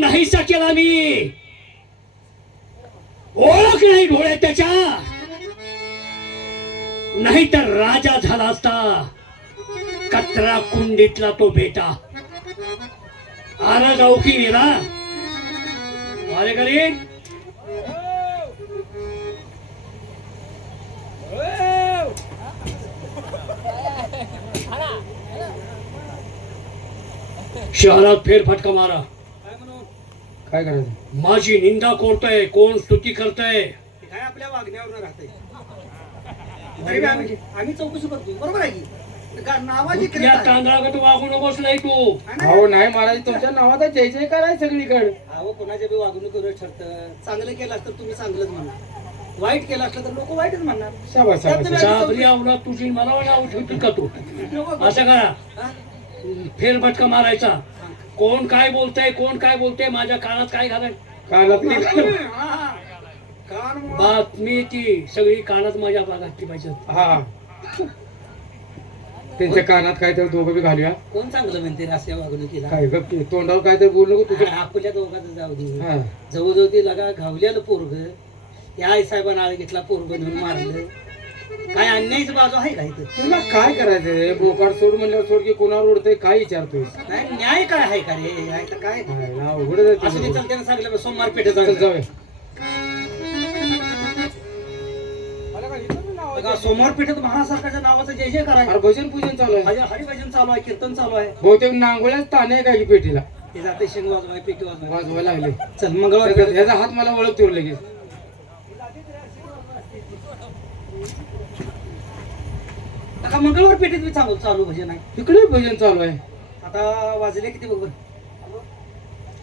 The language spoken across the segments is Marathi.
नाहीसा केला मी. ओळख नाही डोळ्यात त्याच्या, नाही तर राजा झाला असता. कचरा कुंडीतला तो बेटा. आरा जाऊ की गेला अरे घरी. शहरात फेरफटका मारा. काय करायचं? माझी निंदा करतोय कोण, स्तुती करतोय काय आपल्या वागण्यावर राहतंय. आम्ही चौकशी करतो बरोबर आहे की नावाची या तांदळागत वागू नकोस नाही तू. अहो नाही महाराज, तुमच्या नावाचा जय जयकार आहे सगळीकडे. अहो कोणाच्या बी वागणूक ठरतं. चांगलं केलं असतं तुम्ही चांगलंच म्हणणार, वाईट केलं असलं तर लोक वाईटच म्हणणार. शाबास शाबास. साबरी आवला तुझी मला नाव ठेवतील का तू? असं करा, फेरफटका मारायचा. कोण काय बोलतय, कोण काय बोलतय, माझ्या कानात काय घालाय. कानात बातमी ती सगळी कानात माझ्या घातली पाहिजे. हा, त्यांच्या कानात काहीतरी दोघं बी घालूया. कोण चांगलं म्हणते रास्त्या वागणुकीला? काय गप्प तोंडावर काहीतरी बोलू नको तुझ्या. आपल्या दोघांचं जाऊ दे. हा, जवळजवळ ते लगा घावलेलं पोरग या आई साहेबांना आळ घेतला, पोरग नेऊन मारलं. काय अन्यायच बाजू आहे का इथं? तुला काय करायचंय? बोकाड सोड म्हणल्यावर सोड की कोणावर उडतंय काय विचारतोय? नाही न्याय काय आहे का रे? आहे तर काय अवघड असं ते चलते सांगितलं सोमवार पेठेत जाऊया. सोमवार पेठेत महासरकारच्या नावाचं जय जय करायचं. अरे भजन पूजन चालू आहे, हरिभजन चालू आहे, कीर्तन चालू आहे. बहुतेक नांगोळ्याच ताणे आहे काय की पेटीला ते जाते शेंग वाजवाय, पेटी वाजवाय. वाजवायला लागले. चल मंगळवार ह्याचा हात मला ओळखतो लगेच. आता मंगळवार पेठेत बी चालू भजन आहे. तिकडे भजन चालू आहे. आता वाजले किती बघ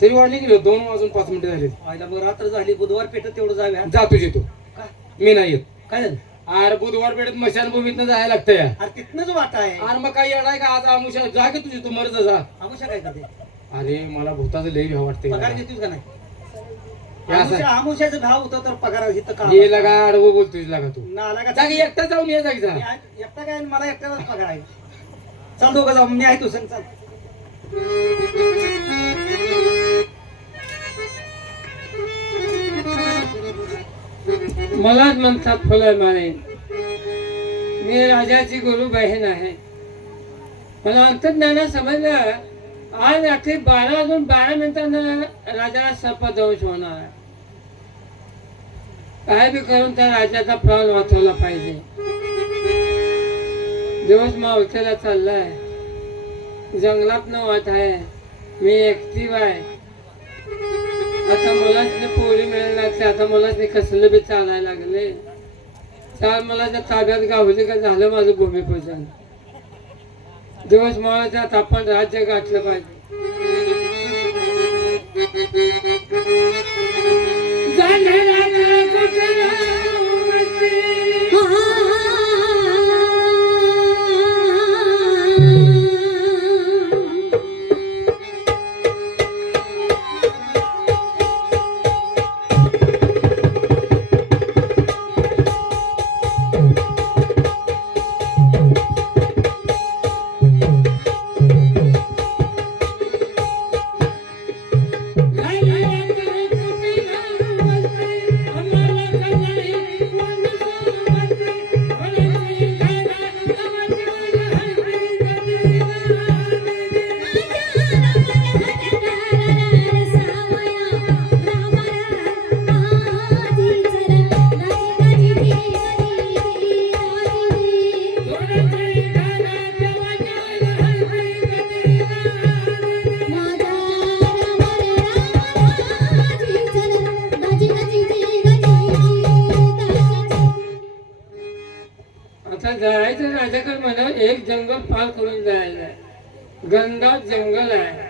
तरी वाजले गेलो 2 वाजून 5 मिनिटं झाले. व्हायला मग रात्र झाली. बुधवार पेठेत तेवढं जाऊया. जा तुझी तू, काय मी नाही येत. काय झालं? अरे बुधवार पेठेत मशानभूमीतनं जायला लागतं या. अरे तिथनच वाटा आहे. अरे मग काय येणार का आज आमुषा? जा की तुझी तू मर्ज जा. आमुषा काय करते? अरे मला भूताचं लय भ्या वाटते. पगार घेतोस का नाही? हे असं आहे. आमुषाचा भाव होता तर पगार इथं का ये लगा अडवं बोलतोय लागा तू. नाला का जागी एकटा जाऊन ये जागी जा. एकटा काय मला एकट्यालाच पगार आहे. चल दोघं जाऊ, मी आहे तू संग चल. मलाच म्हणतात फुलमाने. मी राजाची गुरु बहीण आहे. मला अंतर्ज्ञानात समजलं आज रात्री 12 वाजून 12 मिनिटांना राजाला सर्पदंश होणार आहे. काय बी करून त्या राजाचा प्राण वाचवला पाहिजे. दिवस मावळतेला चाललाय, जंगलात न वाट आहे, मी एकटी आहे. आता मुलाच पोरी मिळायला लागते. आता मुलाच कसलं बी चालायला लागले. चाल मला त्या ताब्यात गावली का झालं माझं भूमिपूजन. दिवस मावळत्यात आपण राज्य गाठलं पाहिजे. जायचं राजाकडे म्हणा. एक जंगल पार करून जायला घनदाट जंगल आहे.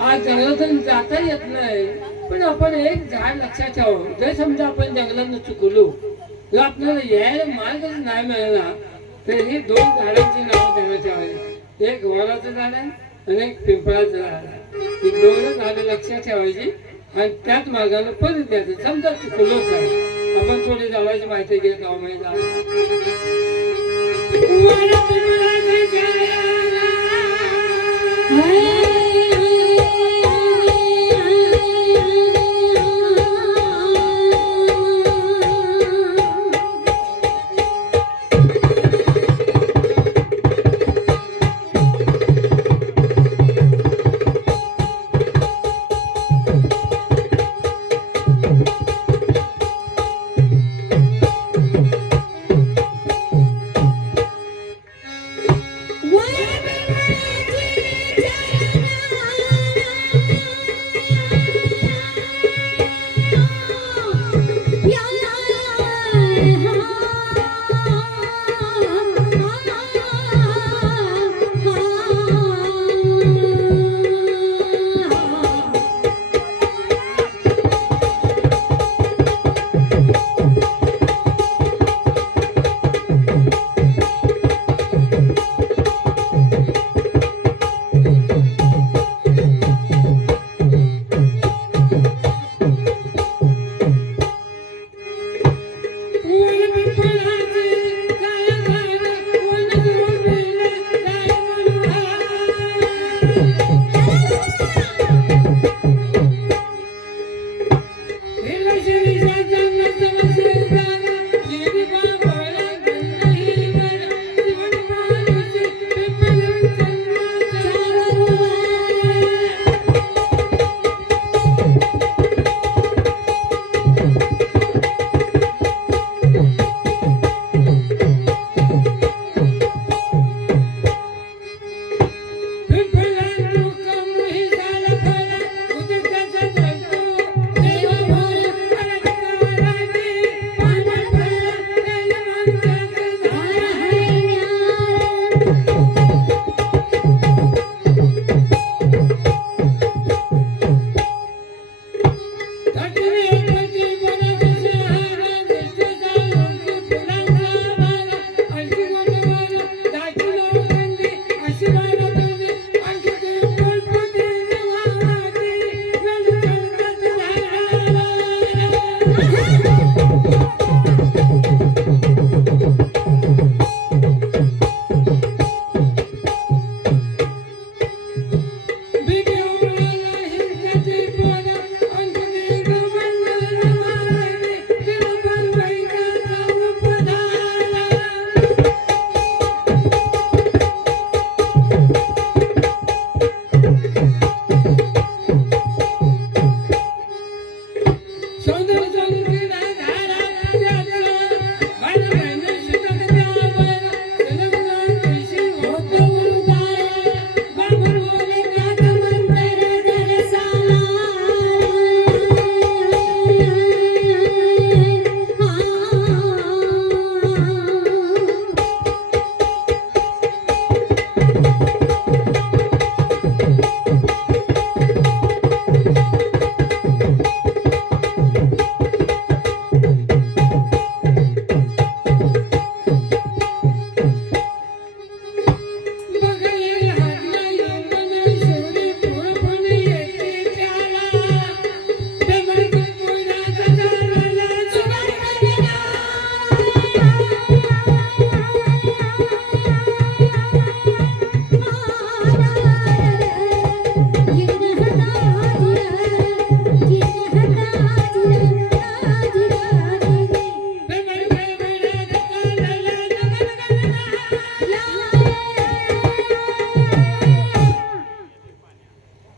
आज जंगलातून जाता येत नाही, पण आपण एक झाड लक्षात ठेवू. जर समजा आपण जंगलात चुकलो तर आपल्याला यायला मार्गच नाही मिळाला तर ही 2 झाडांची नावं देण्यात यावी. एक वडाचं झाड आहे आणि एक पिंपळाचं झाड आहे. ही 2 झाडं लक्षात ठेवायची आणि त्याच मार्गाने परत द्यायचं. समजा चुकलोच आहे, आपण थोडी जावायची माहिती घेत गाव महिला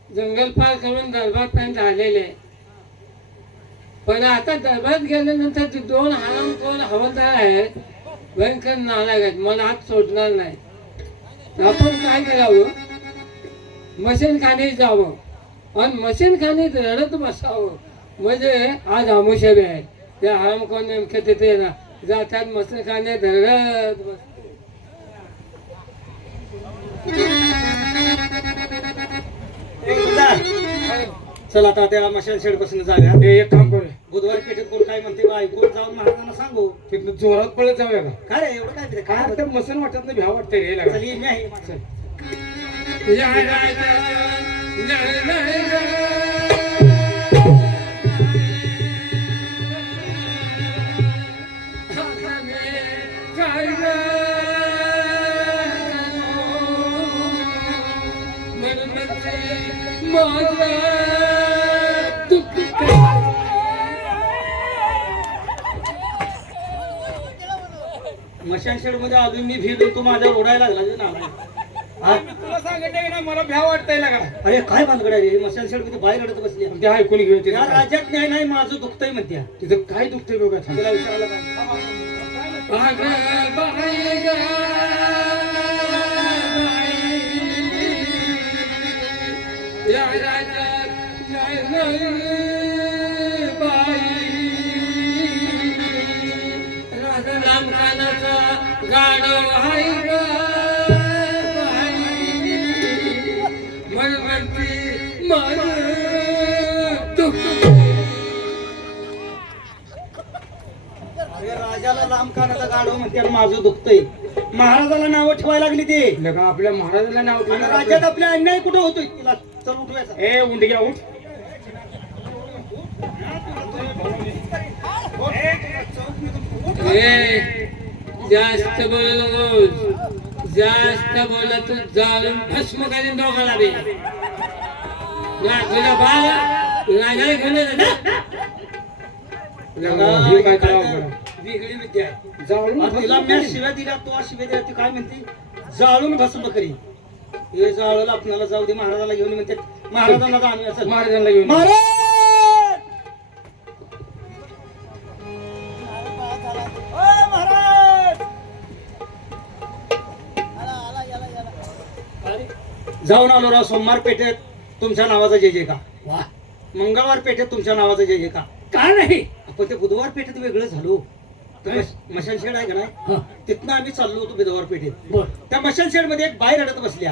जंगल पार करून दरबारपर्यंत आलेले आहे. पण आता दरबारात गेल्यानंतर ते दोन हरामखोर हवालदार आहेत, भयंकर नालायक आहेत, मला हात सोडणार नाही. आपण काय करावं, मशीनखाने जावं आणि मशीनखानेत रडत बसावं. म्हणजे आज आमुष्या बी आहे, त्या हरामखोर नेमके तिथे ना जातात मशीनखाने रडत बस. चल आता त्या मशाल शेड पासून जाऊया. हे एक काम करूया, बुधवार पेठेत कोण काय म्हणते बा ऐकून जाऊन महाराजांना सांगू. तिथनं जोरात पळत जाऊया का? काय रे एवढं काय काय काय तर मसन वाटत नाही, भ्या वाटतंय रे लागा. चल ये, मी आहे. चल. या राजा, जय जय मशाल शेड मध्ये अजून मी फिरलो, तू माझ्या ओढायला लागला ना. तुला सांगितलं ना मला भ्या वाटतंय लागा. अरे काय भानगड आहे रे, मशाल शेड मध्ये बाहेर रडत बसली. ते ऐकून घेऊ या राज्यात न्याय नाही, माझं दुखतंय म्हणत्या. तिथं काय दुखतंय बघा. तिला विचारायला पाहिजे. अरे राजाला लांब कानाचा गाढव म्हणते आणि माझं दुखतंय. महाराजाला नाव ठेवायला लागली ते. लगा आपल्या महाराजाला नाव आणि ठेवलं. राज्यात आपल्या अन्याय कुठं होतोय. तिला चल उठवायचा. ए उंडग्या उठ. जास्त बोलू नकोस, जास्त बोलला तू जाळून भस्म करीन दोघाला बी. तुझ्या बाला राजाला घेऊन ये ना. हे काय करावं बरं? वेगळी विद्या आहे. जाळून आणि तिला मी शिव्या दिल्या, तो शिव्या दिल्या. ती काय म्हणते, जाळून भस्म करी. हे जाळलं आपल्याला जाऊ दे, महाराजाला घेऊन ये म्हणते. महाराजांना जाणूया. चल महाराजांना घेऊन ये. महाराज जाऊन आलो राव. सोमवार पेठेत तुमच्या नावाचा जय जयकार. वा, मंगळवार पेठेत तुमच्या नावाचा जय जयकार. का नाही. आपण ते बुधवार पेठेत वेगळं झालो. मशाल शेड आहे का नाही, हा, तिथनं आम्ही चाललो होतो बुधवार पेठेत. बर. त्या मशाल शेड मध्ये एक बाई रडत बसल्या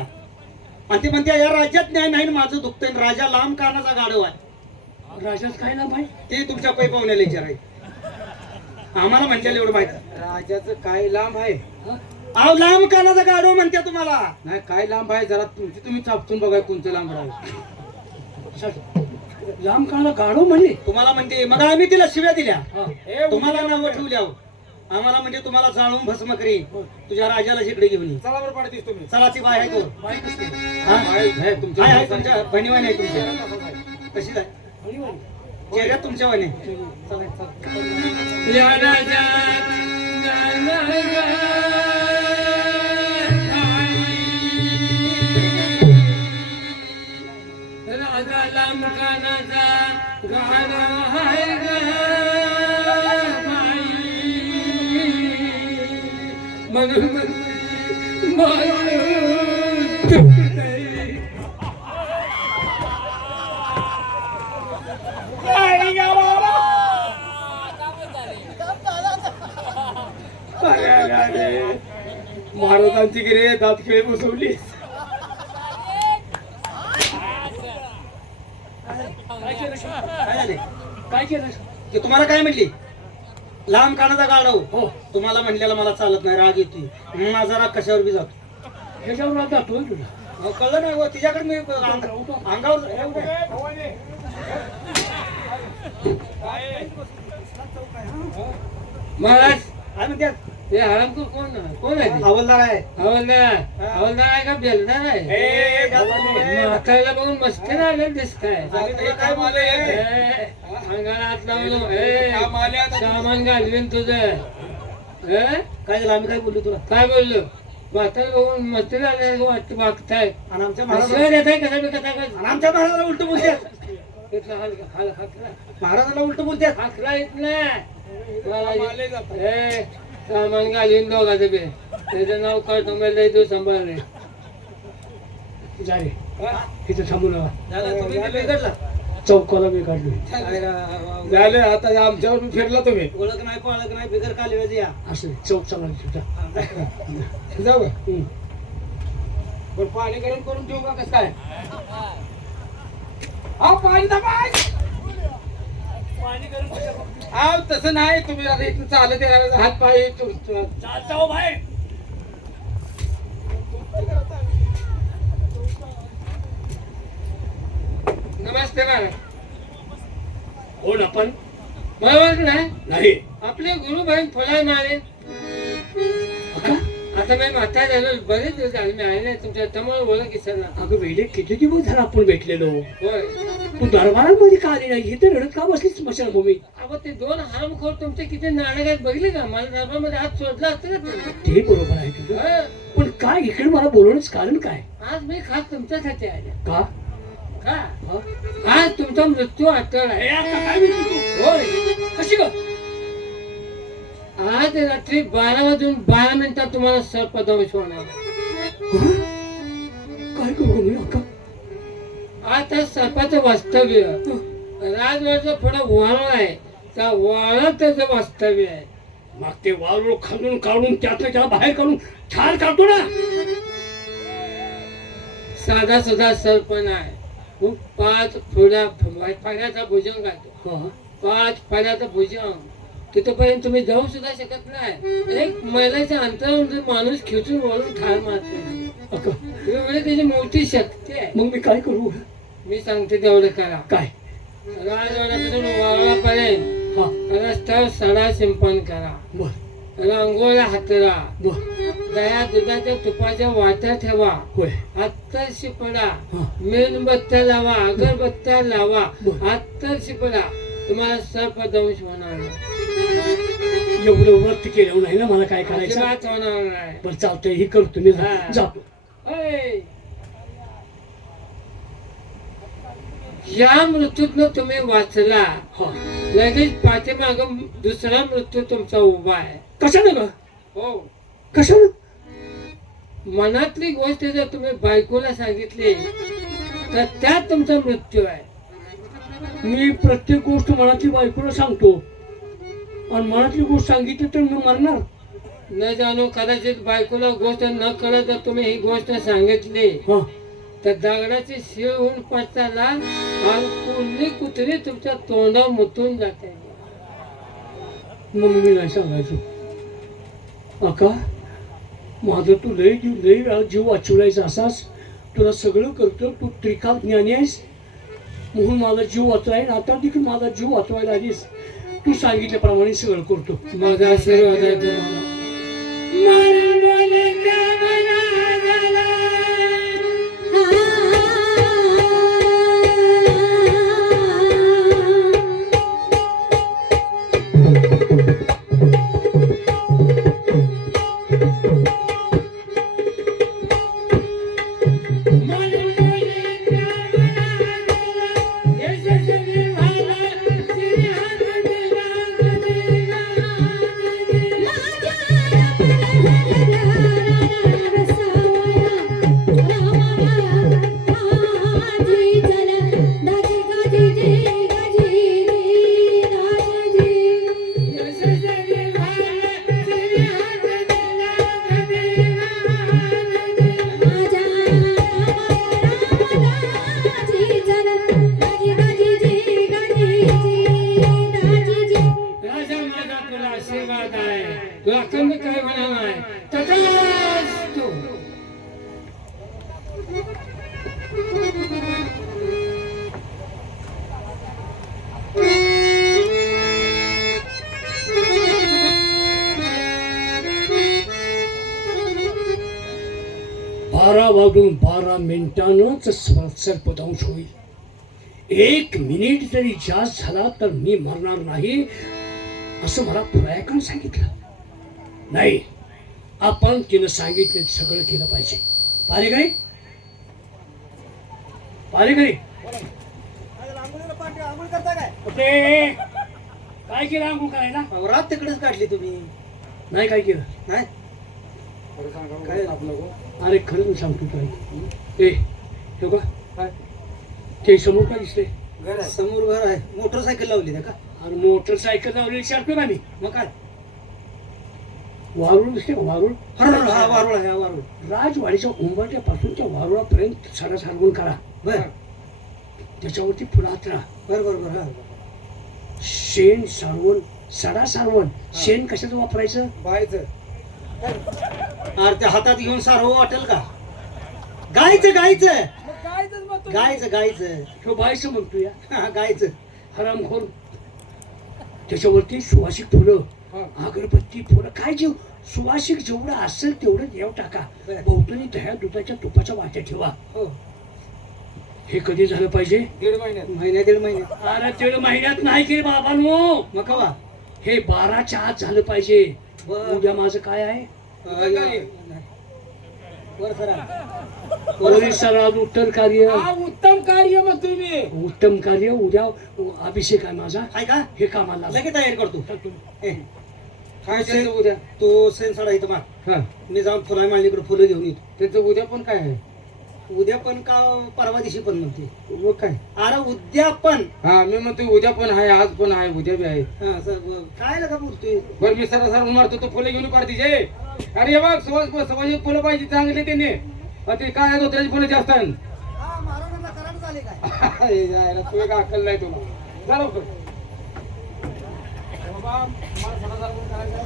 आणि ती म्हणते, या राज्यात न्याय नाही, माझं दुखतंय. राजा लांब कानाचा गाढव आहे. राजाच काय ना भाई. ते तुमच्या पै पाहुण्याला विचारायचं. आम्हाला म्हणते एवढं माहिती. राजाचं काय लांब आहे? अहो लांब कानाचा गाढव म्हणते तुम्हाला. नाही काय लांब आहे, जरा तुमची तुम्ही चापसून बघा कोणतं लांब राहील. लांब काळा गाडो म्हणले. तुम्हाला म्हणते. मग आम्ही तिला शिव्या दिल्या. हा, तुम्हाला नाव ठेवल्या. आम्हाला म्हणजे तुम्हाला जाळून भस्म करी. तुझ्या राजाला जिकडे घेऊन ये. चला बरं पाडतीस तुम्ही. चला ती बाय आहे तो. बाई कसली. हा? आहे तुमच्या आहे तुमच्या बहिणीवाणी आहे तुमच्या. कशी आहे चेहऱ्यात तुमच्या वाणी. या राजा राजा लांब कानाचा गाणं हाय ग बाई म्हणून महाराजांची गिरे दात खेळ बसवली. काय झाले काय केलं की तुम्हाला काय म्हटली लांब कानाचा गाढव हो तुम्हाला म्हटलेलं मला चालत नाही राग येतोय माझा राग कशावर बी जातो ह्याच्यावर आता जातोय तुला अहो, कळलं नाही हो, तिच्याकडे मी अंगावर एवढं आहे. महाराज काय म्हणतात हे हरामखोर कोण आहे ते? हवालदार आहे हवालदार हवालदार आहे का बेलदार आहे ए, गावाला म्हाताऱ्याला बघून मस्ती आलं दिसताय आम्ही तुला काय बोलले अंगाला हात लावलो सामान घालवीन तुझं काय झालं आम्ही काय बोललो तुला काय बोललो म्हातारा बघून मस्ती आलं वाटतं वागताय आणि आमच्या हसलं देताय कसा बी कसा आणि आमच्या महाराजाला उलट बोलतात इथला हाकला महाराजाला उलट बोलतात हाकला इथलं सामान घालीन दोघाचं बे त्याचं नाव काढतो मला तू सांभाळले जा रे इथं थांबू नका झालं, तुम्ही बिघडला चौकाला मी काढलोय काय राव, झाले आता आमच्यावर फिरला तुम्ही. ओळख नाही पाळख नाही बिगर कालव्याची या असं चौक चालला तुझा जाऊ का? पण पाणी गरम करून ठेवू का कसं काय? अहो पाणी दाबाय. अहो तसं नाही तुम्ही आता इथं चालत येणार हात पाय चालता हो बाहेर नमस्ते महाराज कोण आपण बरोबर नाही नाही आपले गुरु बहीण फुला मारे आता मी म्हातारा झालो बरेच दिवस झाले मी आहे नाही तुमच्या त्यामुळे बोला की सर अगं वेळे किती दिवस झाला आपण भेटलेलो होय तू दरबारामध्ये का आली नाही इथे रडत का बसलीस स्मशानभूमी अहो ते दोन हरामखोर तुमचे किती नाटक आहेत बघितले का मला दरबारमध्ये हात सोडला असतं का तुम्ही? ते बरोबर आहे तुझं हं. पण काय इकडे मला बोलवण्याचं कारण काय आज मी खास तुमच्यासाठी आले का का हा? आज तुमचा मृत्यू अटळ ए, आहे आता काय बोलतो तू होय कशी ग आज रात्री 12 वाजून 12 मिनिटात तुम्हाला सर्पदंश होणार काय करू मी अक्का आता सर्पाचं वास्तव्य राजवाड्याचं पुढं वाळ आहे त्या वाळात त्याचं वास्तव्य आहे मग ते वाळू खालून काढून त्यातलं त्याला बाहेर काढून ठार काढतो ना साधा सुद्धा सर्प नाही 5 फळ्याचा भुजंग आहे हा. 5 फळ्याचा भुजंग तिथपर्यंत तुम्ही जाऊ सुद्धा शकत नाही एक मैलाच्या अंतरावर माणूस खेचून वळून ठार मारतो अक्का एवढी त्याची मोठी शक्ती आहे मग मी काय करू मी सांगते तेवढं करा काय राजवाड्यापासून वावळापर्यंत हा रस्त्यावर सडा सिंपन करा बर रांगोळ्या हातरा बर दया दुधाच्या तुपाच्या वाट्या ठेवा होय अत्तर शिपडा हा. मेणबत्त्या लावा अगरबत्त्या लावा बर. अत्तर शिपडा तुम्हाला सर्पदंश होणार नाही एवढं व्रत केलं नाही ना मला काय करायचं अजिबात होणार नाही बरं चालतंय हे करतो मी हा. जातो होय. या मृत्यूतनं तुम्ही वाचला हा लगेच पाठीमाग दुसरा मृत्यू तुमचा उभा आहे कशानं ग हो कशानं मनातली गोष्ट जर तुम्ही बायकोला सांगितली तर त्यात तुमचा मृत्यू आहे मी प्रत्येक गोष्ट मनातली बायकोला सांगतो आणि मनातली गोष्ट सांगितली तर मी मरणार न जाणू कदाचित बायकोला गोष्ट न कळत जर तुम्ही ही गोष्ट सांगितली हा तर दगडाची शिळ होऊन पडताना आणि कुठली कुत्री तुमच्या तोंडावर मुतून जाते मग मी नाही सांगायचो अका माझं तू लई वेळा जीव वाचवलायचा असाच तुला सगळं करतो तू त्रिकाल ज्ञानी आहेस म्हणून माझा जीव वाचवाय आता देखील माझा जीव वाचवायला आलीस तू सांगितल्याप्रमाणे सगळं करतो माझा आशीर्वाद आहे तुम्हाला मिनिटांच सर्पदंश होईल. 1 मिनिट जरी जास्त झाला तर मी मरणार नाही असं मला पुरायकानं सांगितलं. नाही, आपण तिनं सांगितलं सगळं केलं पाहिजे. पारेकरी पारेकरी कुठे काय केलं आंघोळ करायला? रात तिकडेच काढली तुम्ही. नाही काय केलं? नाही काय आपलं अरे खरं मी सांगतो काय. हे का ते समोर काय दिसते? घर आहे समोर. घर आहे. मोटरसायकल लावली ना का? अरे मोटरसायकल लावलेली विचारतो ना मी. मग काय? वारुळ दिसते का? वारुळ. हा वारुळ आहे. हा वारुळ. राजवाडीच्या उंबरट्यापासून त्या वारुळापर्यंत सडा सारवून करा. बर त्याच्यावरती फुलात राहा. बर बर बर. हा शेण सारवण, सडा सारवण. शेण कशाचं वापरायचं? बायचं अरे त्या हातात घेऊन सारवं वाटेल का? गायचं गायचं गायचं गायचं. तो बायचं म्हणतो या हा गायचं. हरामखोर. त्याच्यावरती सुवासिक फुलं, अगरबत्ती, फुलं, काय जीव सुवासिक जेवढं असेल तेवढं देव टाका. बरं. भोवतणी दह्या दुधाच्या तुपाच्या वाट्या ठेवा. हो. हे कधी झालं पाहिजे? 1.5 महिन्यात. महिन्या 1.5 महिन्यात. अरे 1.5 महिन्यात नाही की बाबांनो. मग कवा? हे 12च्या आत झालं पाहिजे. बरं. उद्या माझं काय आहे? वर सरा. पोलिसाला उत्तर कार्य. उत्तम कार्य मग तुम्ही. उत्तम कार्य. उद्या अभिषेक आहे माझा. आहे का? हे कामाला लगेच तयारी करतो. ए, काय त्यांचं उद्या? तो सेन साडा इथं माग. हा मी जाऊन फुला माळणीकडे फुलं घेऊन येतो. त्यांचं उद्या पण काय आहे? उद्या पण का परवा दिवशी पण म्हणते? मग काय? अरे उद्या पण. हा मी म्हणतो उद्या पण आहे, आज पण आहे, उद्या बी आहे. हा, सर, काय लगा बोलतोय? बरं मी सरा मारतो तो फुलं घेऊन काढतीचे. अरे हे बघ समाज फुलं पाहिजे चांगले त्यांनी. ते काय आहे धोत्र्याची फुलं जास्त आहे. तू एक अक्कल नाही तुला. जा लवकर. बाबा, मला सडा सारवून करायचं आहे.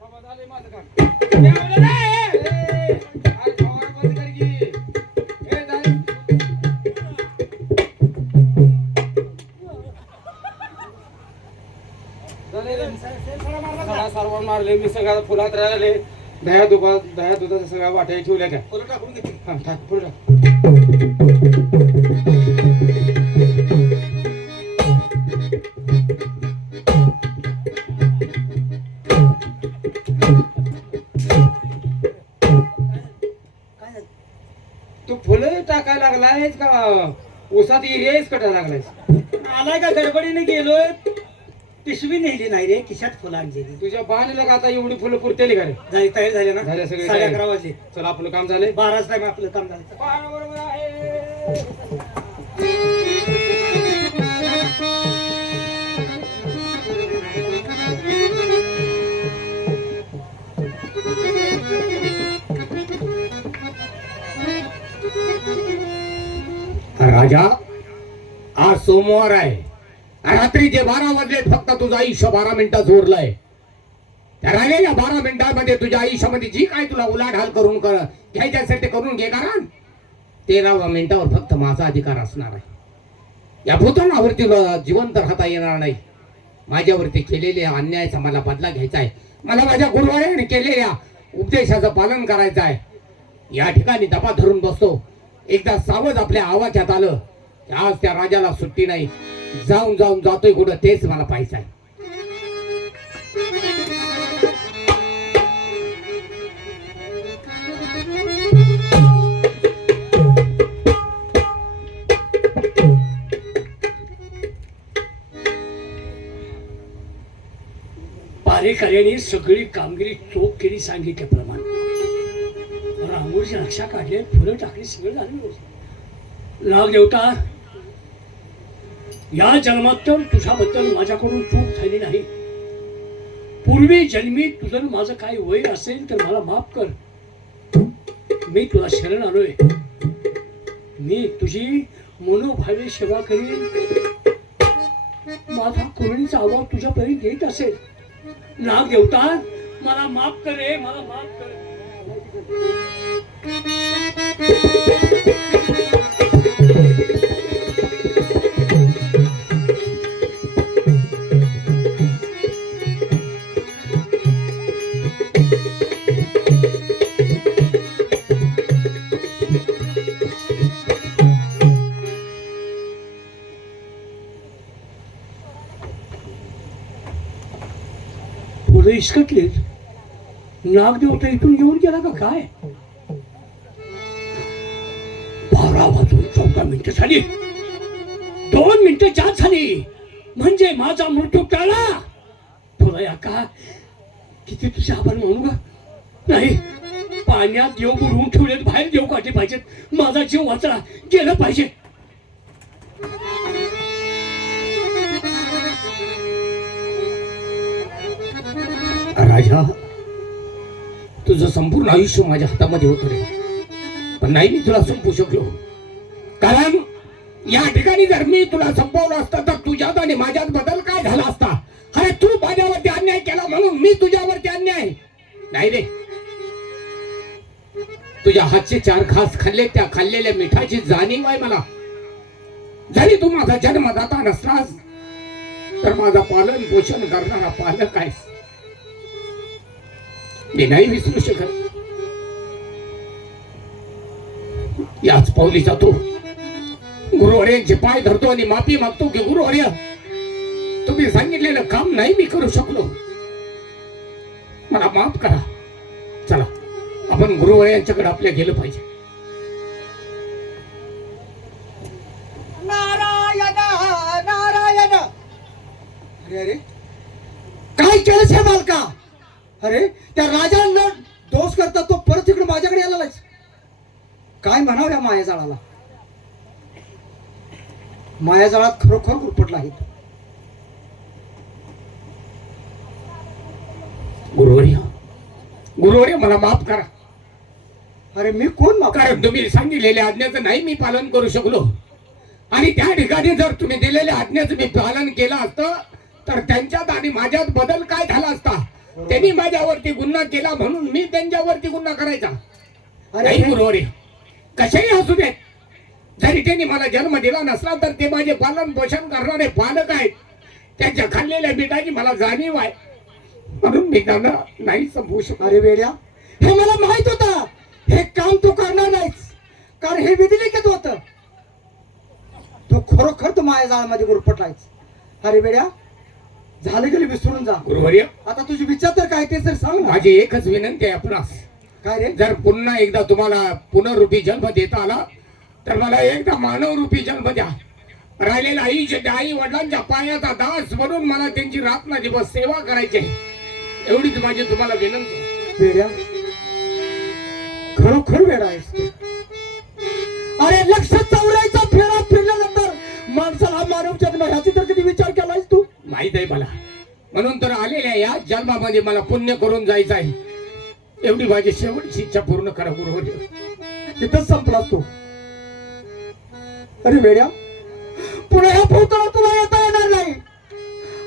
बाबा, झालंय माझं काम. जेवलं नाही? आज फवारा बंद कर की. झालं. सडा सारवण मारले मी. सगळ्या फुलात राहिले. दह्या दुधाच्या सगळ्या वाट्या ठेवल्या त्या. फुलं टाकून घेते. हा टाक फुलं टाक. काय झालं? तू फुलं टाकायला लागलायस का ऊसात एरियाच कटायला लागलायस? आलाय का? गडबडीने गेलोय. पिशवी नेली नाही रे, खिशात फुलं आणलेली. तुझ्या बाणीला का आता एवढी फुलं पुरतेली का रे? झाली तयार झाले ना? झाले सगळे 11:30 वाजले. चल आपलं काम झालंय. 12च टाइम आपलं काम झालं. बरोबर आहे. राजा, आज सोमवार आहे. रात्रीचे 12 वाजले. फक्त तुझं आयुष्य 12 मिनिटात उरलंय. त्या राहिलेल्या 12 मिनिटांमध्ये तुझ्या आयुष्यामध्ये जी काय तुला उलाढाल करून घ्यायचे असेल ते करून घे. कारण 13व्या मिनिटावर फक्त माझा अधिकार असणार आहे. या भूतलावरती जिवंत राहता येणार नाही. माझ्यावरती केलेल्या अन्यायाचा मला बदला घ्यायचा आहे. मला माझ्या गुरुवाऱ्याने केलेल्या उपदेशाचं पालन करायचं आहे. या ठिकाणी दबा धरून बसतो. एकदा सावध आपल्या आवाजात आलं की आज त्या राजाला सुट्टी नाही. जाऊन जातोय कुठं तेच मला पाहायचं आहे. पारेकऱ्यांनी सगळी कामगिरी चोख केली सांगितल्याप्रमाणे. रांगोळीची रक्षा काढली, फुलं टाकली, सगळं झालं. नाग देवता, या जन्मात तर तुझ्याबद्दल माझ्याकडून चूक झाली नाही. पूर्वी जन्मी तुझं माझं काही वैर असेल तर मला माफ कर. मी तुला शरण आलोय. मी तुझी मनोभावे सेवा करीन. माझा करुणीचा आवाज तुझ्यापर्यंत येत असेल. नाग देवता, मला माफ कर रे, मला माफ कर. फुलं इसकटलीत. नागदेवता इथून घेऊन गेला का काय? 12 वाजून 14 मिनिटं झाली. 2 मिनिटं जात झाली म्हणजे माझा मृत्यू टळला. तुला या का किती तुझे आभार मानू का? नाही, पाण्यात देव बुडवून ठेवलेत, बाहेर देव काढले पाहिजेत. माझा जीव वाचला गेला पाहिजे. राजा, तुझं संपूर्ण आयुष्य माझ्या हातामध्ये होतं रे, पण नाही मी तुला संपवू शकलो. कारण या ठिकाणी जर मी तुला संपवलं असतं तर तुझ्यात आणि माझ्यात बदल काय झाला असता? अरे तू माझ्यावरती अन्याय केला म्हणून मी तुझ्यावरती अन्याय नाही रे. तुझ्या हातचे 4 घास खाल्ले, त्या खाल्लेल्या मिठाची जाणीव आहे मला. जरी तू माझा जन्मदाता नसलास तर माझा पालन पोषण करणारा पालक आहेस. मी नाही विसरू शकत. याच पावली जातो, गुरुवर्यांचे पाय धरतो आणि माफी मागतो की गुरुवर्य, तुम्ही सांगितलेलं काम नाही मी करू शकलो, मला माफ करा. चला आपण गुरुवर्यांच्याकडे आपल्या गेलं पाहिजे. नारायण नारायण. अरे अरे काय केलंस हे बालका? अरे त्या राजांना दोष करता तो परत इकडे माझ्याकडे यायला लागला. काय म्हणावं या मायाजाळाला? मायाजाळात खरोखर गुरपटला आहे. गुरुवर्य, गुरुवर्य मला माफ करा. अरे मी कोण माफ कारण तुम्ही सांगितलेल्या आज्ञेचं नाही मी पालन करू शकलो, आणि त्या ठिकाणी जर तुम्ही दिलेल्या आज्ञेचं मी पालन केलं असतं तर त्यांच्यात आणि माझ्यात बदल काय झाला असता? त्यांनी माझ्यावरती गुन्हा केला म्हणून मी त्यांच्यावरती गुन्हा करायचा? नाही गुरुवर्य, कशाही असू देत, जरी त्यांनी मला जन्म दिला नसला तर ते माझे पालन पोषण करणारे पालक आहेत. त्यांच्या खाल्लेल्या मिठाची मला जाणीव आहे म्हणून मी त्यांना नाही संपवू शकतो. अरे वेड्या, हे मला माहित होतं हे काम तू करणार नाहीस, कारण हे विधिलिखित होतं. तू खरोखर तू मायाजाळामध्ये गुरफटलायस. अरे वेड्या, झालं गेलं विसरून जा. गुरुवर्य, आता तुझी विचार तर काय ते सर सांग ना. माझी एकच विनंती आहे आपणास, काय रे? जर पुन्हा एकदा तुम्हाला पुनर्रूपी जन्म देता आला तर मला एकदा मानवरूपी जन्म द्या. राहिलेलं आयुष्य त्या आई वडिलांच्या पायाचा दास म्हणून मला त्यांची रात्र दिवस सेवा करायची आहे. एवढीच माझी तुम्हाला विनंती. वेड्या, खरोखर वेडा आहेस तू. अरे लक्ष चौऱ्याचा फेरा फिरल्यानंतर माणसाला मानव जन्म ह्याची तर कधी विचार केलायस तू? माहित आहे मला, म्हणून तर आलेल्या या जन्मामध्ये मला पुण्य करून जायचं आहे. एवढी माझी शेवटची इच्छा पूर्ण करा गुरुवर्य. तिथंच संपला तू. अरे वेड्या, पुन्हा ह्या भोवताला तुला येता येणार नाही.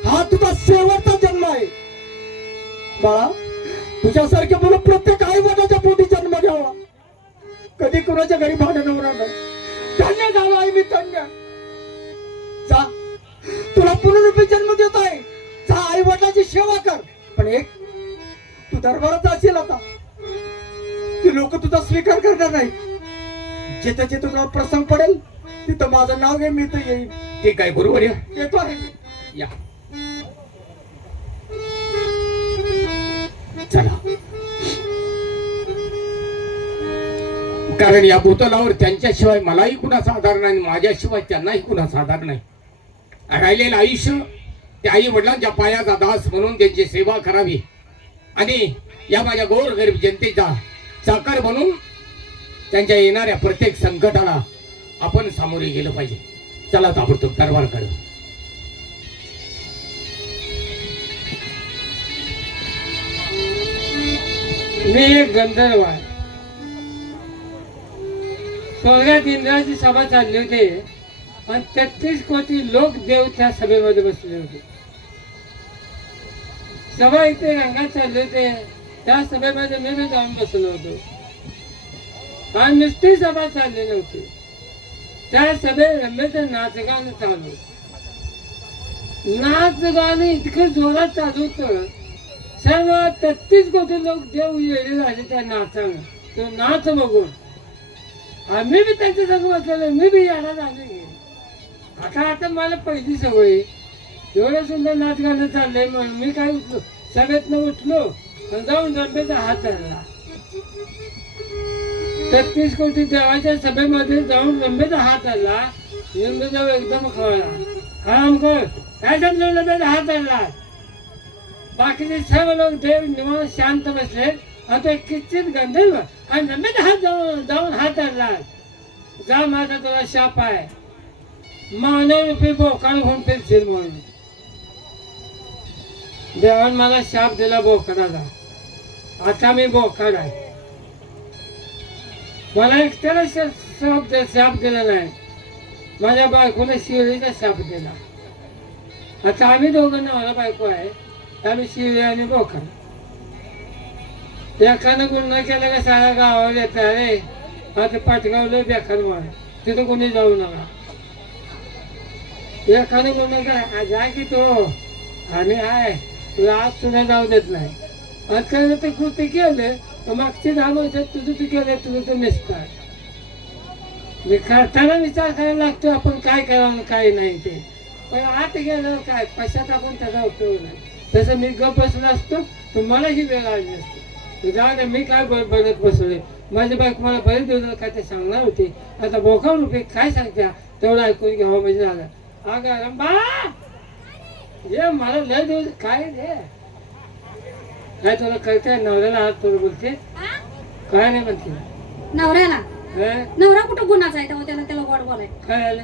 हा तुझा शेवटचा जन्म आहे. बाळा, तुझ्यासारखे मुलं प्रत्येक आई वडिलाच्या पोटी जन्म घ्यावा. कधी कुणाच्या घरी भांडण होणार नाही. धन्य झालो आहे मी, धन्य. जा, तुला पुनरुपी जन्म देत आहे. जा, आई वडिलाची सेवा कर. पण एक, तू दरबारात असेल आता, ती लोक तुझा स्वीकार करणार नाही. जिथे जिथे तुला प्रसंग पडेल तिथं माझं नाव घे, मी तर येईल. ठीक आहे गुरुवर्य, येतो आहे मी. या. चला, कारण या भूतलावर त्यांच्याशिवाय मलाही कुणाचा आधार नाही, माझ्याशिवाय त्यांनाही कुणाचा आधार नाही. राहिलेलं आयुष्य त्या आई वडिलांच्या पायाचा दास म्हणून त्यांची सेवा करावी आणि या माझ्या गोरगरीब जनतेचा चाकर म्हणून त्यांच्या येणाऱ्या प्रत्येक संकटाला आपण सामोरे गेलं पाहिजे. चला ताबडतोब दरबारकडे. मी एक गंधर्व आहे. स्वर्गात इंद्राची सभा चालली होती आणि 33 कोटी लोक देव त्या सभेमध्ये बसले होते. सभा इथे रंगात चालले होते, त्या सभेमध्ये मी बी जाऊन बसलो होतो. आणि नुसती सभा चालली नव्हती, त्या सभेत रंभेचं नाच गाणं चालू. नाच गाणं इतकं जोरात चालू होतं, सर्व 33 कोटी लोक देव येडे झाले त्या नाचानं. तो नाच बघून आम्ही बी त्यांच्या संग बसलेलो, मी बी याला झाले. आता मला पहिली सवय, एवढं सुंदर नाच गाणं चाललंय म्हणून मी काय उठलो, सभेतनं उठलो आणि जाऊन रंभेचा हात धरला. 33 कोटी देवाच्या सभेमध्ये जाऊन रंभेचा हात धरला. रंभेचा एकदम खवळला. हरामखोर, काय समजून रंभेचा हात धरला? बाकीचे सर्व लोक देव निवांत शांत बसले. आता एक किंचित गंधर्व आणि रंभेचा हात जाऊन हात धरला. जा माझा तुला शाप आहे, मानव रूपी बोकाड होऊन फिरशील म्हणून. देवान मला शाप दिला बोकडाला. आता मी बोकाड आहे. मला एकट्याला शाप दिला नाही, माझ्या बायकोला शिवळीचा शाप दिला. आता आम्ही दोघं नवरा बायको आहे, आम्ही शिवळी आणि बोकाड. एकानं गुन्हा केला का सारा गावावर येत अरे आता पाठगावलं बेकार मार, तिथं कोणी जाऊ नका. एकानं गुन्हा केला जा की तो आम्ही आहे, तुला आज सुद्धा जाऊ देत नाही. आज काय ते कृत्य केलं तर मागचे 10 वर्षात तुझं तू केलं, तुझं तो निष्कार. मी करताना विचार करायला लागतो आपण काय करावं काय नाही ते. पण आत गेलं काय पश्चात आपण त्याचा उपयोग नाही. तसं मी गप बसला असतो तर मला ही वेळ आली नसते. जाऊ दे, मी काय बघत बसलोय. माझी बायको मला बरेच दिवस काय ते सांगणार होती. आता बोकाड रुपये काय सांगत्या तेवढं ऐकून घ्यावं म्हणजे झालं. अगं रंबा ये मला लय दिवस काय रे काय तुला कळते नवऱ्याला हात तुला बोलते काय नाही म्हणते नवऱ्याला हं? नवरा कुठं गुणाचा आहे तेव्हा त्याला गोड बोलाय. काय आलं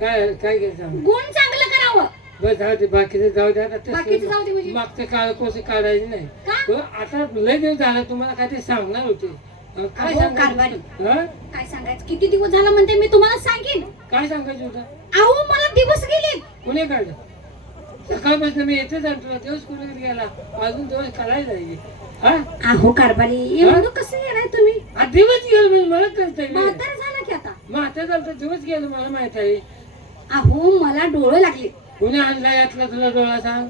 काय काय केलं सांग. गुण चांगलं करावं. बस जाऊ दे बाकीचे जाऊ दे. आता बाकीचं जाऊ दे म्हणजे? मागचं काळ कोस काढायची नाही. का? हो, आता लय दिवस झालं तुम्हाला काय ते सांगणार होते. काय अहो, सांगायचं कारभारी. हं? काय सांगायचं किती दिवस झाला म्हणते मी तुम्हाला सांगेन. काय सांगायचं होतं अहो मला दिवस गेले. कुणी काढलं सकाळपासून मी येतेच आणि तुला दिवस कुठे गेला अजून दिवस काढायला जाईल. हा अहो कारभारी एवढं कसं येणार तुम्ही. हा दिवस गेलो म्हणजे मला कळतंय. म्हातारा झाला की आता. मग आता झालं तर दिवस गेलो मला माहित आहे. अहो मला डोळे लागले. कुणी आणला यातला तुला डोळा सांग.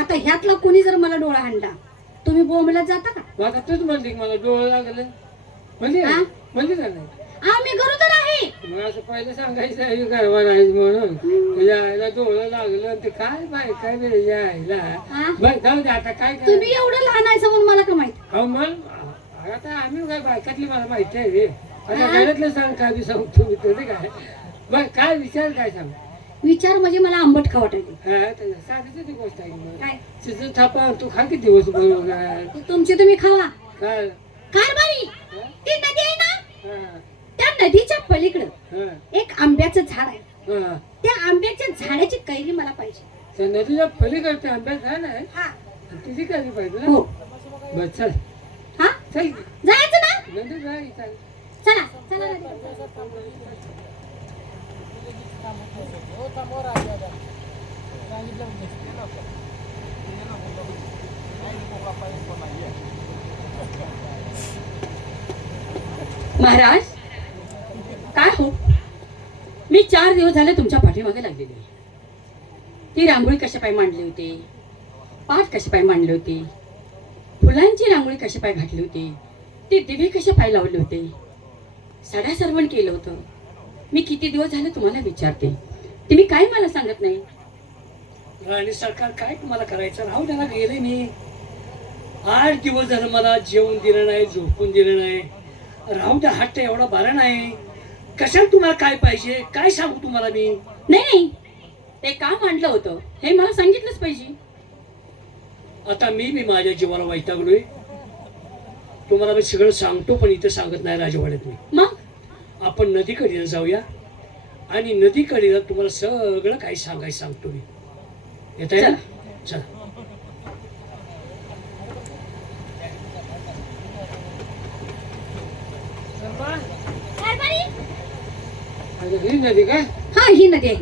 आता ह्यातला कोणी जर मला डोळा हाणला तुम्ही बोंबला जाता का. मग आता तूच म्हणते की मला डोळं लागलं म्हणजे हा? म्हणजे का नाही. आम्ही गरोदर आहे. मग असं पहिलं सांगायचं आहे गरबा राहायचं म्हणून तुझ्या आईला डोळं लागलं आणि ते काय बाय काय बे यायला. हा? बरं जाऊ दे आता काय तुम्ही एवढं लहान आहे म्हणून मला का माहित. अहो मला आता आम्ही काय बायकातली मला माहिती आहे रे. आता घरातलं सांग काय बी सांगतो मी तुझे काय बरं काय विचार काय सांग. विचार म्हणजे मला आंबट खावटायचे. हा साधीच ती गोष्ट आहे मग. काय शिजून थापा तू खा की दिवस बरोबर तुमची तुम्ही खावा. काय कारभारी हा? ती नदी आहे ना हा, त्या नदीच्या पलीकडं हा, एक आंब्याचं झाड आहे. हा. त्या आंब्याच्या झाडाची कैरी मला पाहिजे. त्या नदीच्या पलीकडचे आंब्यात आहे ना हा तिची काय पाहिजे ना. हो बर चल हा चल जायचं ना. नदी जाय चल. चला चला नदीवर. महाराज काय हो मी 4 दिवस झाले तुमच्या पाठीमागे लागलेली आहे. ती रांगोळी कशा पाय मांडली होती, पाठ कशा पाय मांडले होते, फुलांची रांगोळी कशा पाय घातली होती, ते दिवे कशा पाय लावले होते, सडा सरवण केलं होतं. मी किती दिवस झाले तुम्हाला विचारते, तुम्ही काय मला सांगत नाही. आणि सरकार काय तुम्हाला करायचं. राहू द्याला गेले मी 8 दिवस झालं मला जेवण दिलं नाही झोपून दिलं नाही. राहू द्या हट्ट एवढा बरा नाही. कशाला तुम्हाला काय पाहिजे काय सांगू तुम्हाला मी. नाही नाही ते का मांडलं होतं हे मला सांगितलंच पाहिजे. आता मी माझ्या जीवाला वैतागलोय. तुम्हाला मी सगळं सांगतो पण इथं सांगत नाही राजवाड्यात मी. मग आपण नदीकडे जाऊया आणि नदीकडे तुम्हाला सगळं काही सांगायचं सांगतो मी. येत आहे ना चला. कारभारी ही नदी काय हा ही नदी आहे.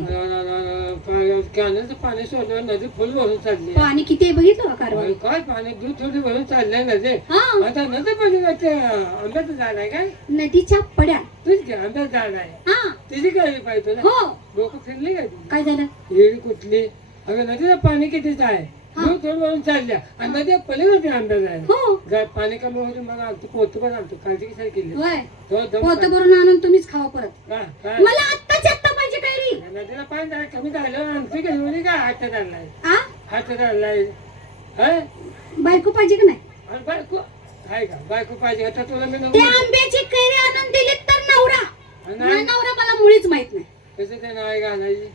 कॅनलचं पाणी सोडलं नदी फुल भरून चालली पाणी किती आहे बघितलं का कारवाई? काय पाणी दूध थोडी भरून चाललंय नदी हा आता नदी पाणी आंब्याचं झाड आहे काय नदीच्या पड्या. तूच घे आंब्याचं झाड आहे हा तिची कळली पाहिजे तुला हो. डोकं फिरली काय तुझी काय झालं? येडी कुठली अगं नदीचं पाणी कितीच आहे हा. दूध थोडं भरून चालल्या आणि नदी पलीकडे आंब्याचं आहे हो काय पाणी कमी होते मग आणतो पोतं पण आणतो काळजी कशाला केली होय. तो दम पोत भरून आणून तुम्हीच खावा परत. काय काय मला आत्ताच्या आत्ता पाहिजे कैरी. नदीला पाणी जरा कमी झालं आणते का एवढी काय हातात आणलाय आ हातात आणलाय हं? बायको पाहिजे का नाही? आणि बायको आहे का बायको पाहिजे आता तुला मी त्या नको आंब्याची कैरी आणून दिली तर नवरा. नाही. नवरा मला मुळीच माहित नाही. कसं ते नाही घालायची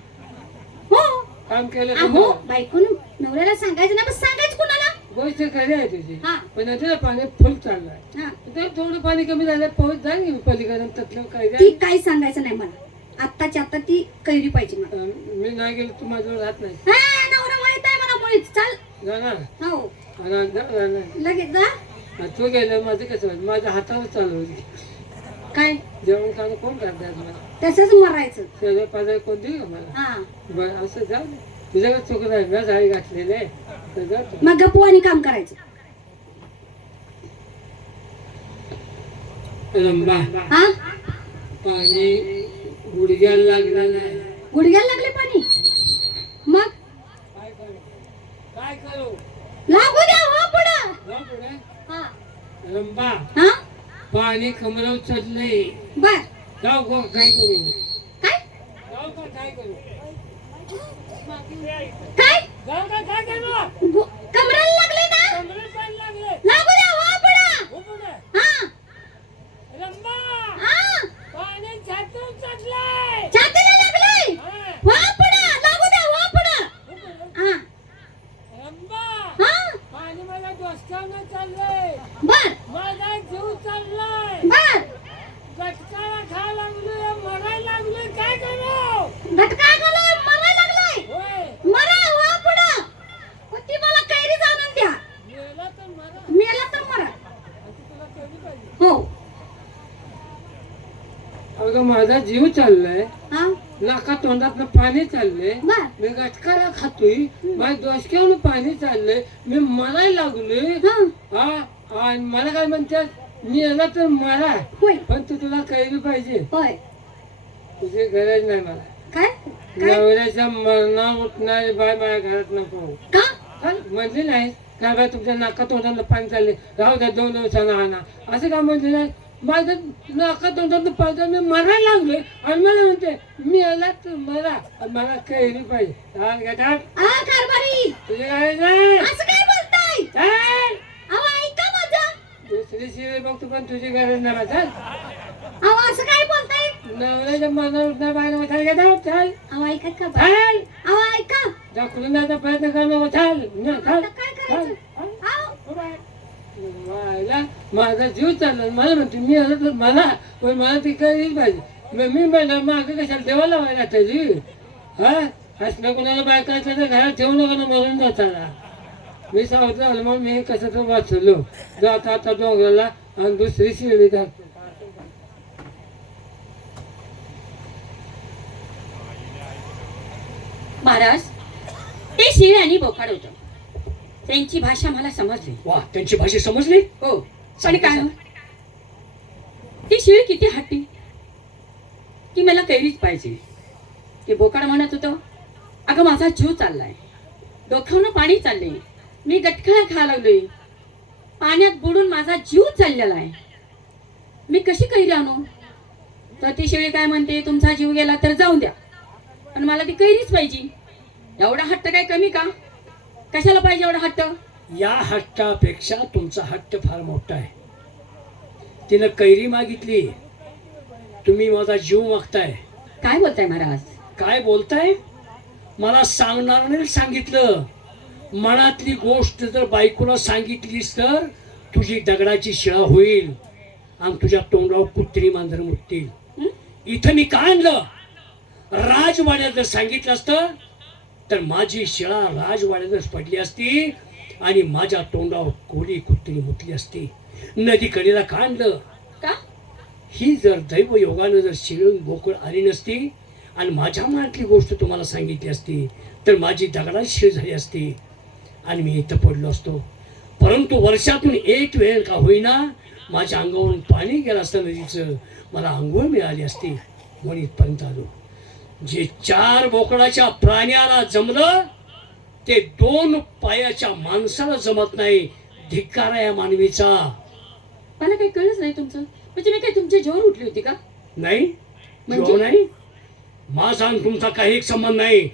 हो काम केलं अहो तर बायको नवऱ्याला सांगायचं ना, पण सांगायचं कुणाला? गोष्ट खरी आहे तुझी हा पण नदीला पाणी फुल चाललंय हा ते थोडं पाणी कमी झालं पाऊस जाईल पलीकडे त्यातलं काय ती जाईल काही सांगायचं नाही मला. आत्ताच्या आत्ता ती कैरी पाहिजे मला. मी नाही गेलो तू माझ्यावर राहत नाही हा, नवरा माहित आहे मला मुळीच. चाल जाणार हो आणि लगेच जा. तू गेलं माझं कसं व्हायचं माझ्या हातावर चालू होती काय जेवण खाणं कोण करतात मला तसंच मरायचं. शेजार पाजार कोण देईल का मला हा बरं असं जा तुझ्याकडे चुकत आहे मी झाडी घातलेले तर जा तू. मग गप्पू आणि काम करायचं. रंबा हा पाणी गुडघ्याला लागलेलं आहे गुडघ्याला लागले पाणी. मग काय करू लागू द्या हो पुढं. जा पुढे. हा रंबा हा पाणी कमरावर चढले बर जाऊ गो काय करू काय जाऊ का काय करू काय जाऊ का काय करू कमराला लागले ना. कमरेत पाणी लागले लागू द्या हो पुढं. हो पुढे हा रंबा हा पाणी छातीवर चढलंय छातीला लागले. हा, वा पुढं लागू द्या हो पुढं. हो पुढे. हा रंबा हा पाणी मला डोसक्यावर चाललंय बर माझा जीव चाललाय बर गटकाला खा लागलोय मरायला लागलोय काय करू घटका गेलाय मरायला लागलाय. होय मरा वा पुढं. हो, ती मला कैरी जाणून द्या. मेला तर मरा मेला तर मरा. आता तुला कधी पाहिजे हो अगं माझा जीव चाललाय हा नाका तोंडातनं पाणी चाललंय बर मी गटकाला खातोय माझ्या डोसक्यावरून पाणी चाललंय मी मरायला लागलोय हा हा आणि मला काय म्हणतात मी याला तर मरा होय पण तू तुला कैरी पाहिजे होय तुझी गरज नाही मला काय काय नवऱ्याच्या मरणा उठणारी बाय माझ्या घरात नको का काय म्हणले नाही काय बाय तुमच्या नाका तोंडातलं पाणी चालले राहू द्या 2 दिवसानं आणा असं काय म्हणले नाही माझं नाका तोंडातलं पाणी मी मरायला लागलोय आणि मला म्हणते मी याला तर मरा आणि मला कैरी पाहिजे चाल गटात आ कारभारी तुझी गरज नाही असं काय बोलताय? चाल. अहो ऐका माझं. दुसरी शिवाय बघतो पण तुझी गरज नाही माझा अहो असं काय बोलताय? नवऱ्याच्या मनावर उठणार बाहेर उठायला घेता चाल अहो ऐका का चाल अहो ऐका. दाखवून जायचा प्रयत्न करणं चाल चाल आता काय करायचं? अहो व्हायला माझा जीव चालला मला म्हणते मी आलो तर मला पण मला ती काही पाहिजे मी म्हणलं मागं कशाला देवाला व्हायला त्याची हा असलं कोणाला बायका असलं तर घरात ठेवू नका ना मरून जाताना मी सावध झालो मग मी कसं तर वाचलो जाता आता डोंगराला आणि दुसरी शिळी घालतो महाराज ते शिळे आणि बोकाड होतं त्यांची भाषा मला समजली वा त्यांची भाषा समजली. हो पण काय हो? ती शिळ किती हट्टी की मला कैरीच पाहिजे. ते बोकाड म्हणत होतं अगं माझा जीव चाललाय डोक्यावरून पाणी चालले मी गटखळा खा लागलोय पाण्यात बुडून माझा जीव चाललेला आहे मी कशी कैरी आणू. तर ती शिळी काय म्हणते तुमचा जीव गेला तर जाऊन द्या पण मला ती कैरीच पाहिजे. एवढा हट्ट काय कमी का कशाला पाहिजे एवढा हट्ट. या हट्टापेक्षा तुमचा हट्ट फार मोठा आहे. तिनं कैरी मागितली तुम्ही माझा जीव मागताय. काय बोलताय महाराज. काय बोलताय. मला सांगणाऱ्याने सांगितलं मनातली गोष्ट जर बायकोला सांगितलीस तर तुझी दगडाची शिळा होईल आणि तुझ्या तोंडावर कुत्री मांजर मुततील. इथं मी काय आणलं राजवाड्यात जर सांगितलं असतं तर माझी शिळा राजवाड्यातच पडली असती आणि माझ्या तोंडावर कोली कुत्री मुतली असती. नदीकडेला का आणलं का ही जर दैवयोगानं जर शिळून बोकळ आली नसती आणि माझ्या मनातली गोष्ट तुम्हाला सांगितली असती तर माझी दगडात शिळ झाली असती आणि मी इथं पडलो असतो. परंतु वर्षातून एक वेळ का होईना माझ्या अंगावरून पाणी गेलं असतं नदीचं, मला आंघोळ मिळाली असती म्हणून इथपर्यंत आलो. जे 4 बोकडाच्या प्राण्याला जमलं ते 2 पायाच्या माणसाला जमत नाही. धिक्कार आहे या मानवीचा. मला काही कळलंच नाही तुमचं. म्हणजे मी काय तुमच्या जीवावर उठली होती का? नाही म्हणजे? जो नाही, माझा आणि तुमचा काही संबंध नाही.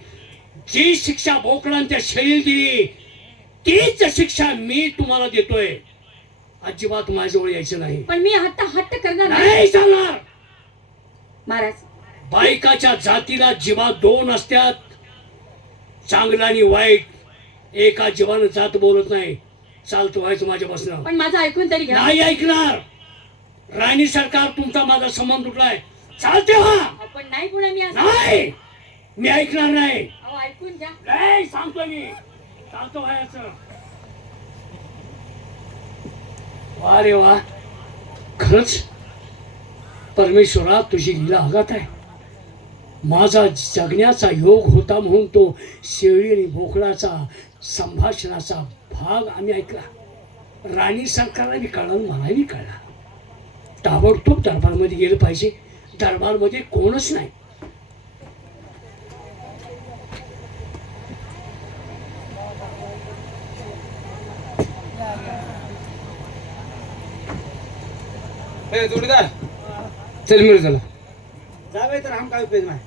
जी शिक्षा बोकडांनी त्या शरीर दिली तीच शिक्षा मी तुम्हाला देतोय. अजिबात माझ्याजवळ यायचं नाही. पण मी आता हट्ट करणार नाही. नाही चालणार. महाराज, बायकाच्या जातीला जीवा 2 असतात, चांगला आणि वाईट. एका जीवानं जात बोलत नाही. चालतं व्हायचं माझ्या बसणं. पण माझं ऐकून तरी घ्या. नाही ऐकणार. राणी सरकार तुमचा माझा संबंध तुटलाय. चालते व्हा. अहो, पण नाही पुढे मी असं. नाही मी ऐकणार नाही. अहो, ऐकून घ्या. नाही सांगतो मी. चालतो व्हायचं. वा रे वा, खरंच परमेश्वरा तुझी लीला आघात आहे. माझा जगण्याचा योग होता म्हणून तो शेळी आणि बोकडाचा संभाषणाचा भाग आम्ही ऐकला. राणी सरकारला बी कळला, मला बी कळला. ताबडतोब दरबारमध्ये गेलं पाहिजे. दरबारमध्ये कोणच नाही. ए जोडीदार, चल मिरजाला. जावे तर आम काय उपयोग नाही.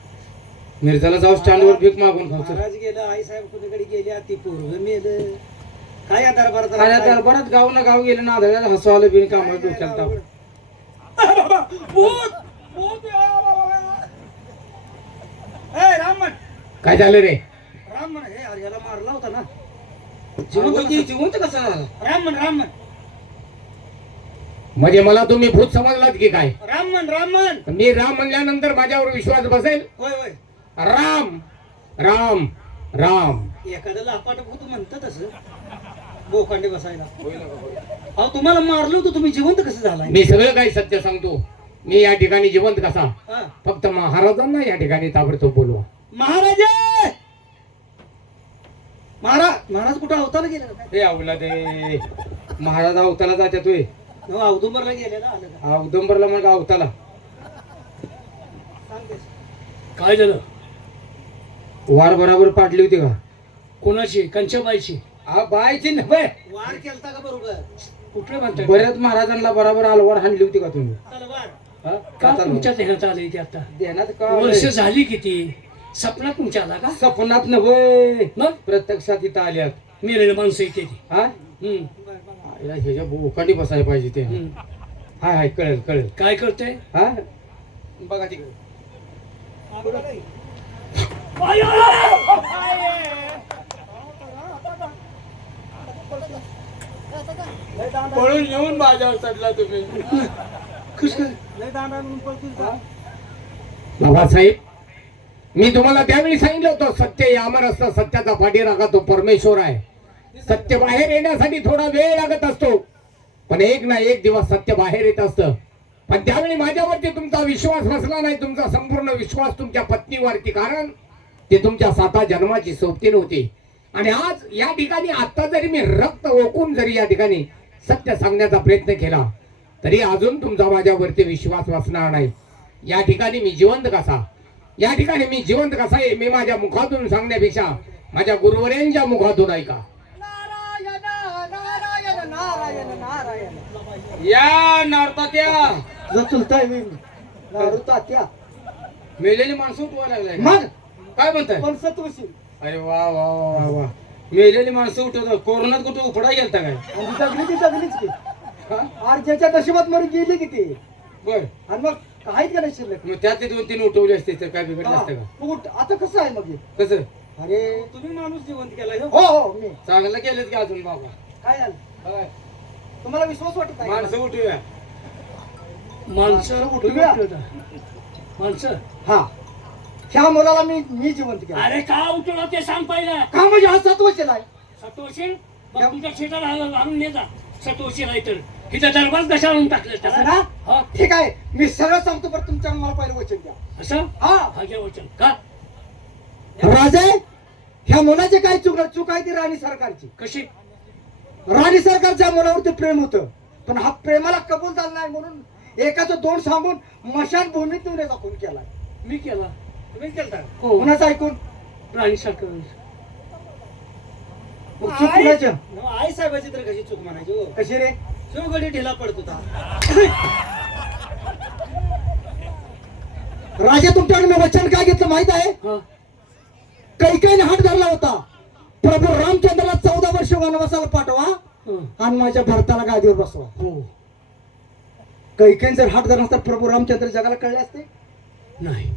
मिरजाला जाऊ, स्टँडवर भीक मागून खाऊ. चल. महाराज गेलं, आई साहेब कुणीकडे गेल्या, ती पोरग मेलं. काय या दरबारात काय आता बरंच गाव ना गाव गेलं ना, आधळ्याला हसू आलं बिन कामाला डोक्याला ताप. रामन काय झालं रे? रामन हे अरे याला मारला होता ना. जिवंत कसा झाला? रामन म्हणजे मला तुम्ही भूत समजलात की काय? रामन मी राम म्हणल्यानंतर माझ्यावर विश्वास बसेल? होय राम राम राम. एखाद्याला अपाट भूत म्हणतं तसं बोकांडे बसायला. अहो तुम्हाला मारलं होतं, तुम्ही जिवंत कसं झालाय? मी सगळं काही सत्य सांगतो. मी या ठिकाणी जिवंत कसा? हा. फक्त महाराजांना या ठिकाणी ताबडतोब बोलवा. महाराज महाराज कुठं अवताला गेले का? हे आवला ते महाराज अवताला जात्या तू. हो, औदुंबरला गेलेला आलं का? औदुंबरला मग अवताला सांगतेस. काय झालं? वार बराबर पाडली होती का? कोणाची? कंचबाईची? बायची नव्हे, वार केलता का बरोबर? कुठलं म्हणताय? बऱ्याच महाराजांना बराबर अलवार हाणली होती का तुम्ही? तलवार. हा? का का तुमच्या देण्यात आलंय ते आता? देण्यात का वर्ष झाली किती? सपना तुमच्या आला का? सपनात नव्हे, मग प्रत्यक्षात इथं आल्यात. मेलेलं माणसं इथे ती. हा आईला ह्याच्या भोकांडी बसायला पाहिजे ते. हाय हाय, कळेल. काय करते? हा बघा तिकडे. पळून येऊन माझ्यावर चढला तुम्ही. लय दांडा म्हणून पळतोस का? बाबासाहेब, मी तुम्हाला त्यावेळी सांगितलं होतं, सत्य हे अमर असतं. सत्याचा पाठीराखा तो परमेश्वर आहे. सत्य बाहेर येण्यासाठी थोडा वेळ लागत असतो, पण एक ना एक दिवस सत्य बाहेर येत असतं. पण त्यावेळी माझ्यावरती तुमचा विश्वास बसला नाही. तुमचा संपूर्ण विश्वास तुमच्या पत्नीवरती, कारण ते तुमच्या 7 जन्माची सोबतीन होती. आणि आज या ठिकाणी आता जरी मी रक्त ओकून जरी या ठिकाणी सत्य सांगण्याचा प्रयत्न केला तरी अजून तुमचा माझ्यावरती विश्वास बसणार नाही. या ठिकाणी मी जिवंत कसा? या ठिकाणी मी जिवंत कसा आहे मी माझ्या मुखातून सांगण्यापेक्षा माझ्या गुरुवर्यांच्या मुखातून ऐका. या नारतात्या, तुझा चुलताय मी. नारू तात्या. मेलेली माणसं उठवायला लागलाय. मग काय म्हणताय? 65. अरे वा वा वा वा. मेलेली माणसं उठवतात. कोरोनात कुठं उपडा गेलता काय? आणि ती जगलीच की. आणि ज्याच्या नशिबात मरी गेली की ती. बर, आणि मग काहीच का नाही शिल्लक. मग त्यातले 2-3 उठवले असते तर काय बिघडलं असतं का? उठ, आता कसं आहे मग हे? कसं अरे तुम्ही माणूस जिवंत केलाय. हो मी. चांगलं केलं की अजून बाबा. काय झालं? होय. तुम्हाला विश्वास वाटत आहे? माणसं उठूया. माणसं उठूया. माणसं हा, ह्या मुलाला मी जिवंत केलं. अरे का उठवलं ते सांग पहिलं. का म्हणजे हा 7 वर्षाला आहे. 7 वर्षे? मग तुमच्या शेताला आणून ने जा. सतोशी नाही तर हिचा दरबार कशा आणून टाकलं असं त्याला ना हा ठीक आहे मी सरळ सांगतो पण तुमच्या मला पहिलं वचन द्या असं हा हा घे वचन का राजे ह्या मुलाचे काय चूक आहे ती राणी सरकारची कशी राणी सरकारच्या मुलावरती प्रेम होतं पण हा प्रेमाला कबूल झाला नाही म्हणून एकाचं दोन सांगून मशान भूमीत नेण्याचा खून केलाय मी केला तुम्ही केलता हो कुणाचं ऐकून राणी सरकार मग चूक कुणाची? आई साहेबाची तर कशी चूक म्हणायची हो कशी रे शिवगडी ढिला पडत होता राजा तुमच्याकडे मी वचन काय घेतलं माहित आहे हा कैकेयीने हात धरला होता प्रभू रामचंद्राला 14 वर्ष वनवासाला पाठवा हा. आणि माझ्या भरताला गादीवर बसवा हो कैकेयीने जर हात धरला असता प्रभू रामचंद्र जगाला कळले असते नाही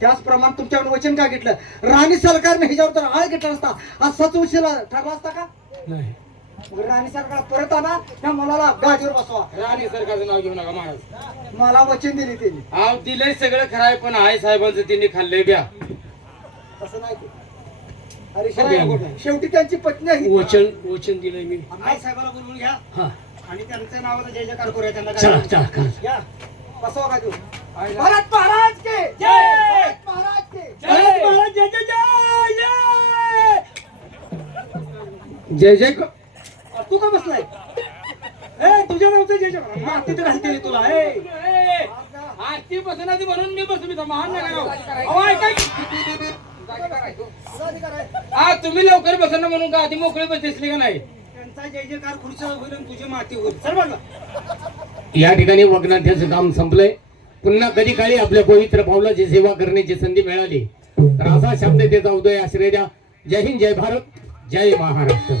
त्याचप्रमाणे तुमच्याकडे वचन काय घेतलं राणी सरकारने ह्याच्यावर तर आळ घेतला असता आज सचवशीला ठरला असता का नाही मग राणी सरकार परत आणा त्या मुलाला गादीवर बसवा राणी सरकारचं नाव घेऊ नका महाराज मला वचन दिले त्यांनी आव दिलंय सगळं खरं आहे पण आई साहेबांचं त्यांनी खाल्लंय ब्या तसं नाही ते. अरे शेवटी त्यांची पत्नी आहे वचन दिलंय मी आई साहेबाला बोलवून घ्या हा आणि त्यांच्या नावाचा जय जयकार करूया त्यांना चला चला खरं घ्या बसवा गादीवर भारत महाराज के जय! भारत महाराज के जय महाराज जय जय जय जय जय तू का बसलाय ए तुझ्या नावचं जय जय माती तर घालते तुला ए आरती बसनाची म्हणून मी बसू मी महान नाही करावं. अहो, ऐका की. हा तुम्ही लवकर बसना म्हणून का आधी मोकळे बसले का नाही त्यांचा जय जयकार खुर्च्या होईल आणि तुझी माती होईल सर बघा या ठिकाणी वग्नाध्याचं काम संपलंय पुन्हा कधी काळी आपल्या पवित्र पावलाची सेवा करण्याची संधी मिळाली तर असा शब्द देता उदय आश्रय द्या जय हिंद जय भारत जय महाराष्ट्र